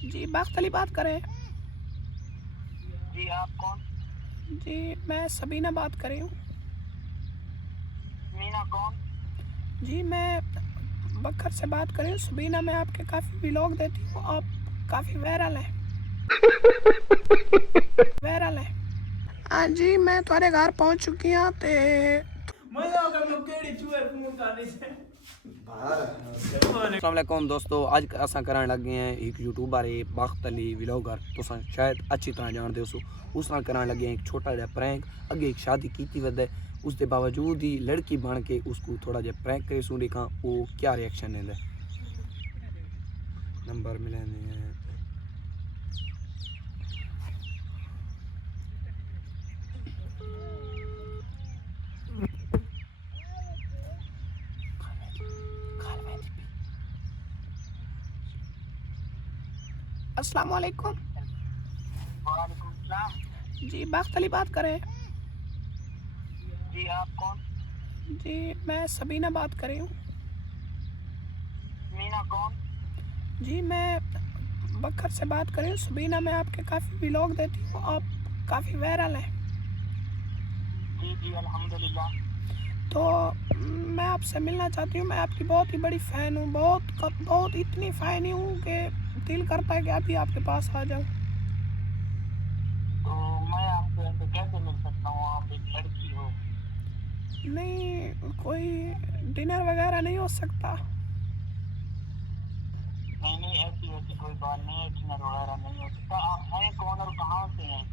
जी बाख्त अली बात करें। जी आप कौन? जी मैं सबीना बात कर रही हूँ। मीना कौन? जी मैं बकर से बात कर रही हूँ। सबीना, मैं आपके काफ़ी व्लॉग देती हूँ, आप काफ़ी वायरल है। हाँ जी, मैं थोड़े घर पहुँच चुकी हूँ ते अस्सलाम वालेकुम दोस्तों, अज असां करन लगे हैं एक यूट्यूबर है बख्त अली व्लॉगर, तुसां शायद अच्छी तरह जानते हो। उस नाल करन लगे हैं एक छोटा जिहा प्रैंक। अगे एक शादी की वद है, उसके बावजूद ही लड़की बन के उसको थोड़ा जिहा प्रैंक करे सू दिखा वो क्या रिएक्शन है। नंबर मिले हैं। अस्सलाम वालेकुम। वालेकुम सलाम। जी बख्त अली बात करें। जी आप कौन? जी मैं सबीना बात कर रही हूँ। मीना कौन? जी मैं बकर से बात कर रही हूँ। सबीना, मैं आपके काफ़ी व्लॉग देती हूँ, आप काफ़ी वायरल है। जी जी अल्हम्दुलिल्लाह। तो मैं आपसे मिलना चाहती हूँ। मैं आपकी बहुत ही बड़ी फ़ैन हूँ, बहुत इतनी फ़ैन हूँ कि दिल करता है कि अभी आपके पास आ जाऊँ। तो मैं आपसे ऐसे कैसे मिल सकता हूँ? आप एक लड़की हो। नहीं, कोई डिनर वगैरह नहीं हो सकता? नहीं नहीं, ऐसी ऐसी कोई बात नहीं है, डिनर वगैरह नहीं हो सकता। आप हैं कौन और कहाँ से हैं?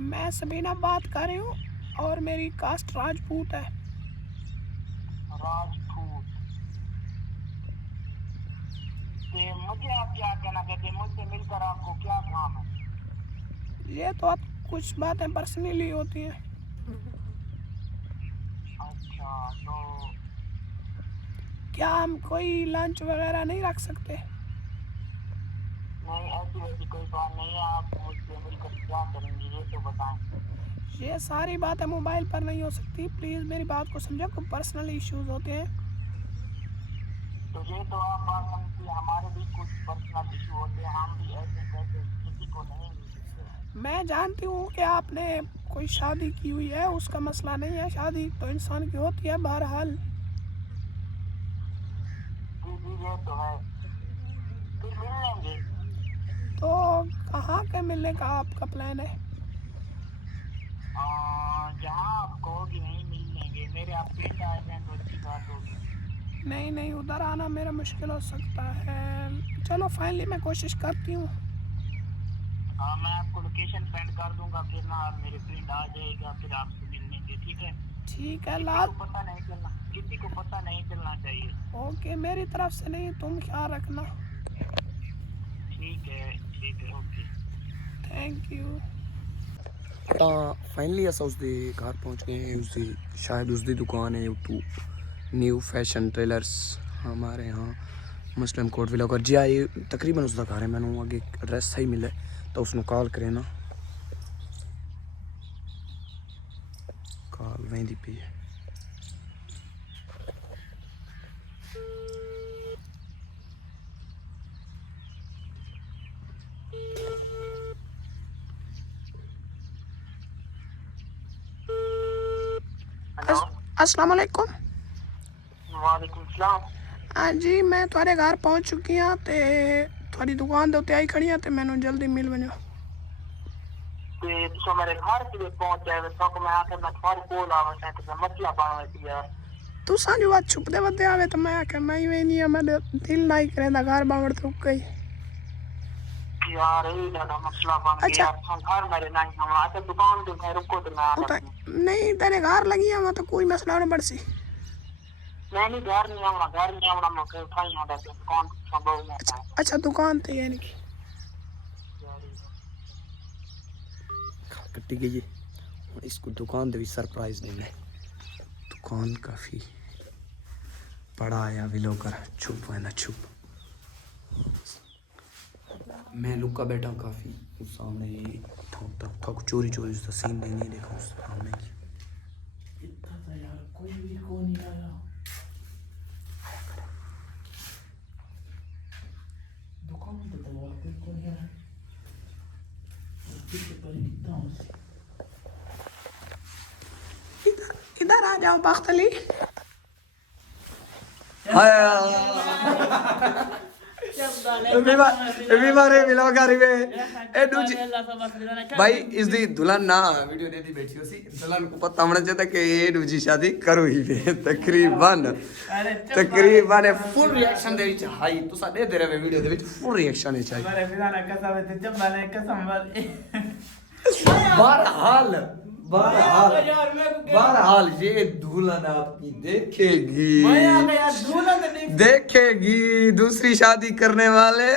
मैं सबीना बात कर रही हूँ और मेरी कास्ट राजपूत है। राजपूत। तो मुझे आप क्या कहना चाहते हैं? मुझसे मिलकर आपको क्या काम है? ये तो आप कुछ बातें पर्सनली होती हैं। अच्छा तो क्या हम कोई लंच वगैरह नहीं रख सकते? नहीं, ऐसी वैसी कोई बात नहीं है। आप मुझसे मिलकर क्या करेंगे ये तो बताएं। ये सारी बातें मोबाइल पर नहीं हो सकती, प्लीज़ मेरी बात को समझो। कोई पर्सनल इश्यूज होते हैं। तो ये तो आप बात समझिए, हमारे भी कुछ पर्सनल इशू होते हैं, हम भी ऐसे कैसे किसी को नहीं मिल सकते। मैं जानती हूँ कि आपने कोई शादी की हुई है, उसका मसला नहीं है, शादी तो इंसान की होती है बहरहाल। जी जी ये तो है। फिर मिल लेंगे। तो कहाँ के मिलने का आपका प्लान है? जहाँ आप कहोगे वहीं मिल लेंगे। मेरे आप पिंड आ जाएं तो अच्छी बात होगी। नहीं नहीं, उधर आना मेरा मुश्किल हो सकता है। चलो फाइनली मैं कोशिश करती हूँ। हाँ, मैं आपको लोकेशन सेंड कर दूंगा, फिर ना आप मेरे पिंड आ जाएगा, फिर आपसे मिल लेंगे, ठीक है? ठीक है किसी लात। को पता नहीं चलना, किसी को पता नहीं चलना चाहिए। ओके, मेरी तरफ से नहीं, तुम ख्याल रखना। ठीक है ओके। Thank you. ਤਾਂ ਫਾਈਨਲੀ ਅਸਾਂ ਉਸਦੇ ਘਰ ਪਹੁੰਚ गए हैं। उसकी शायद उसकी दुकान है तो न्यू फैशन टेलर्स हमारे यहाँ मुस्लिम कोट व्लॉगर जी आए। तकरीबन उसका घर है, मैंने अगे एड्रैस सही मिले तो उसने कॉल करे ना, कॉल वेंदी पई है। हेलो। अस्सलाम वालेकुम। वालेकुम सलाम। हाँ जी, मैं थोड़े घर पहुँच चुकी हाँ ते थोड़ी दुकान दे उत्ते आई खड़ी हाँ ते मैनू जल्दी मिल वञो। ते तुसा मेरे घर किवे पहुंच जाए तो मैं आके मैं तुम्हारे कोल आवा चाहे तो मसला पावे थी यार। तुसां जो बात छुपदे वदे आवे तो मैं आखे मैं ही वेनी हाँ, मैं दिल ना ही करेंदा घर बावड़ तो कई। यार ये दादा मसला बन अच्छा गया। हम घर मेरे नहीं हम आके दुकान पे मैं रुको तो मैं आ उता लगूं। नहीं तेरे घर लगी हाँ, मैं तो कोई मसला ना पड़सी। मैं नहीं घर नहीं आना मैं कहीं उठाई ना देते दुकान संभव नहीं अच्छा है। अच्छा, दुकान ते यानी कि कट्टी गई है। इसको दुकान दे भी सरप्राइज देना है। दुकान काफ़ी बड़ा आया व्लॉगर, छुप है ना छुप। मैं लुका बैठा हूँ काफ़ी उस सामने, थक चोरी चोरी उसका सीन नहीं देखा उस सामने की। इतना था यार, कोई भी कौन नहीं आया। दुकान पे तो कोई कौन नहीं आया। इधर आ जाओ बाख्तली बीमारे मिलो गाड़ी में ए दूजी भाई इस दी दुल्हन ना वीडियो देती बैठी हो सी दुल्हन को पता होना चाहिए कि ये दूजी शादी करो ही वे तकरीबन फुल रिएक्शन दे विच हाई तो सा दे रहे वीडियो दे विच फुल रिएक्शन है चाहिए बहरहाल ये दुल्हन आपकी देखेगी दूसरी शादी करने वाले